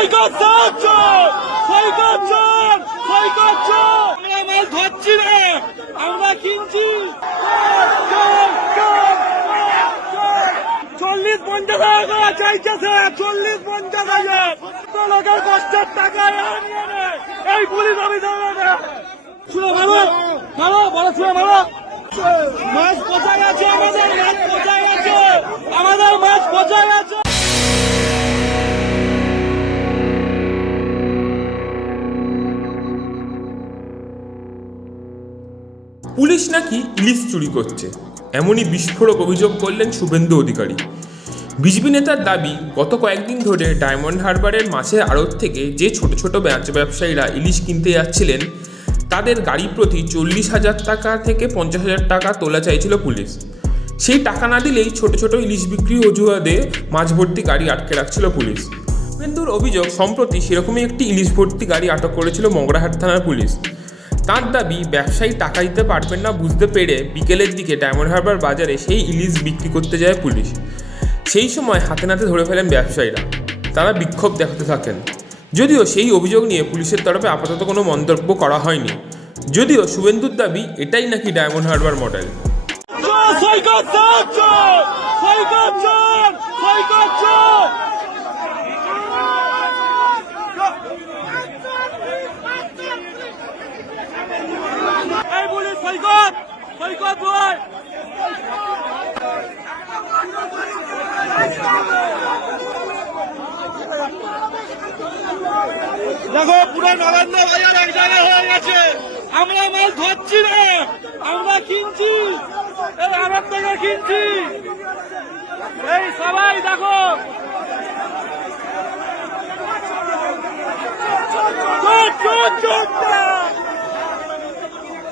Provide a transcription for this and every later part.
সৈকত চোর, সৈকত চোর, সৈকত চোর। আমরা মাল ধরছি না, আমরা কিনছি। 40-50 টাকা চাইছে স্যার, 40-50 হাজার। লোকের কষ্টের টাকা এই পুলিশ অফিসার ছুড়ে মারো, মারো, বড় ছুড়ে মারো। মাছ কোথায় আছে? আমাদের মাছ কোথায় আছে? আমাদের মাছ কোথায় আছে? পুলিশ নাকি ইলিশ চুরি করছে, এমনই বিস্ফোরক অভিযোগ করলেন শুভেন্দু অধিকারী। বিজেপি নেতার দাবি, গত কয়েকদিন ধরে ডায়মন্ড হারবারের মাছের আড়ত থেকে যে ছোট ছোট মাছ ব্যবসায়ীরা ইলিশ কিনতে যাচ্ছিলেন, তাদের গাড়ি প্রতি 40,000 টাকা থেকে 50,000 টাকা তোলা চাইছিল পুলিশ। সেই টাকা না দিলেই ছোট ছোট ইলিশ বিক্রি অজুহাতে মাছ ভর্তি গাড়ি আটকে রাখছিল পুলিশ। শুভেন্দুর অভিযোগ, সম্প্রতি সেরকমই একটি ইলিশ ভর্তি গাড়ি আটক করেছিল মগরাহাট থানার পুলিশ। তার দাবি, ব্যবসায়ী টাকা দিতে পারবেন না বুঝতে পেরে বিকেলের দিকে ডায়মন্ড হারবার বাজারে সেই ইলিশ বিক্রি করতে যায় পুলিশ। সেই সময় হাতে নাতে ধরে ফেলেন ব্যবসায়ীরা। তারা বিক্ষোভ দেখাতে থাকেন। যদিও সেই অভিযোগ নিয়ে পুলিশের তরফে আপাতত কোনো মন্তব্য করা হয়নি। যদিও শুভেন্দুর দাবি, এটাই নাকি ডায়মন্ড হারবার মডেল। সৈকত চোর, সৈকত চোর, সৈকত চোর। এই পুলিশ সৈকত, সৈকত বল। দেখো, পুরো নবান্ন বাজার এক জায়গায় হয়ে গেছে। আমরা মাল ধরছি না, আমরা কিনছি। এই আড়ত থেকে কিনছি। এই সবাই দেখো, চোর চোর চোর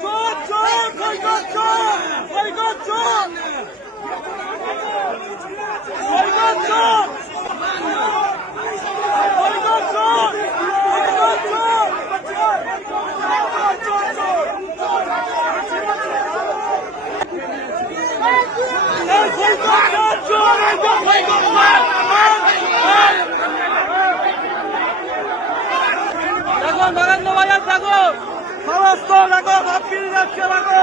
চোর চোর, সৈকত চোর, সৈকত চোর, সৈকত চোর, সৈকত চোর, সৈকত চোর। দেখো নরেন্দ্র বাজার, দেখো সমস্ত, দেখো ভাবি যাচ্ছে, দেখো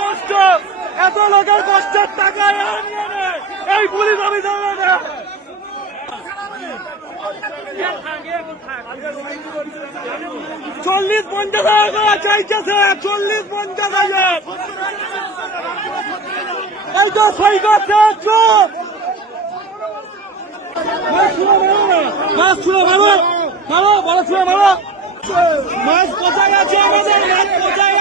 কষ্ট, এত লোকের কষ্টের টাকা এই পুলিশ অফিসার। 40-50 টাকা চাইছে স্যার, 40-50 হাজার। এই তো সৈকত চোর। মাছ ছুড়ে মারো, মারো, বড় ছুড়ে মারো। মাছ কোথায় আছে? আমাদের মাছ কোথায়